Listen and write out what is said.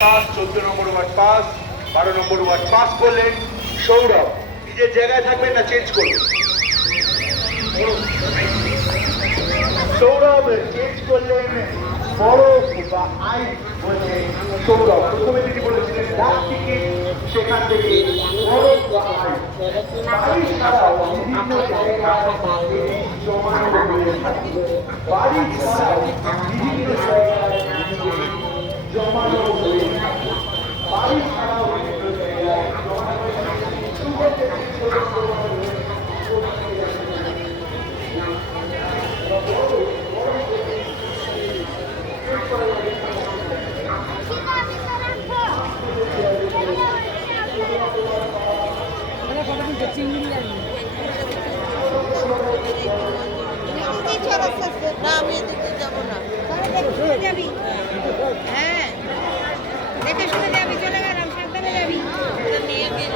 Pass, 14 নম্বর word pass, 12 নম্বর word pass করলেন সৌরভ। নিজের জায়গায় থাকবেন না চেঞ্জ করুন। সৌরভ চেঞ্জ করলেন বরফ বা আইস বলে সৌরভ। প্রথমে তিনি বলেছিলেন ডাক টিকিট, সেখান থেকে বরফ বা আইস। বাড়ি ছাড়াও বিভিন্ন জায়গায় জমানো হয়ে থাকে। বাড়ি ছাড়াও বিভিন্ন জায়গায় জমানো হয়ে থাকে। বাড়ি ছাড়াও বিভিন্ন জায়গায় জমানো হয়ে থাকে। সুন্দর থেকে ছোট ছোট আমি এদিকে যাবো না। যাবি? হ্যাঁ, দেখে শুনে যাবি, চলে গেলাম, সাবধানে যাবি। নিয়ে গিয়ে